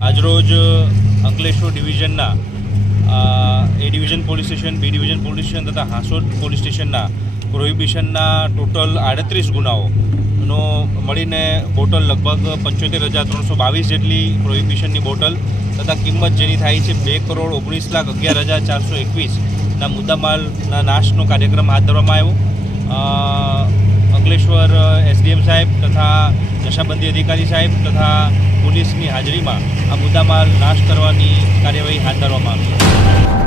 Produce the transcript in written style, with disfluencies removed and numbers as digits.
આજરોજ અંકલેશ્વર ડિવિઝનના એ division police station, B division police station તથા Hansot police સ્ટેશનના પ્રોહિબિશનના ટોટલ 38 ગુનાઓનો મળીને બોટલ લગભગ 75,322 જેટલી પ્રોહિબિશનની બોટલ તથા કિંમત જેની થાય છે 2,19,11,421ના મુદ્દામાલના નાશનો કાર્યક્રમ હાથ ધરવામાં આવ્યો। અંકલેશ્વર એસડીએમ સાહેબ તથા નશાબંધી અધિકારી સાહેબ તથા પોલીસની હાજરીમાં આ મુદ્દામાલ નાશ કરવાની કાર્યવાહી હાથ ધરવામાં આવી।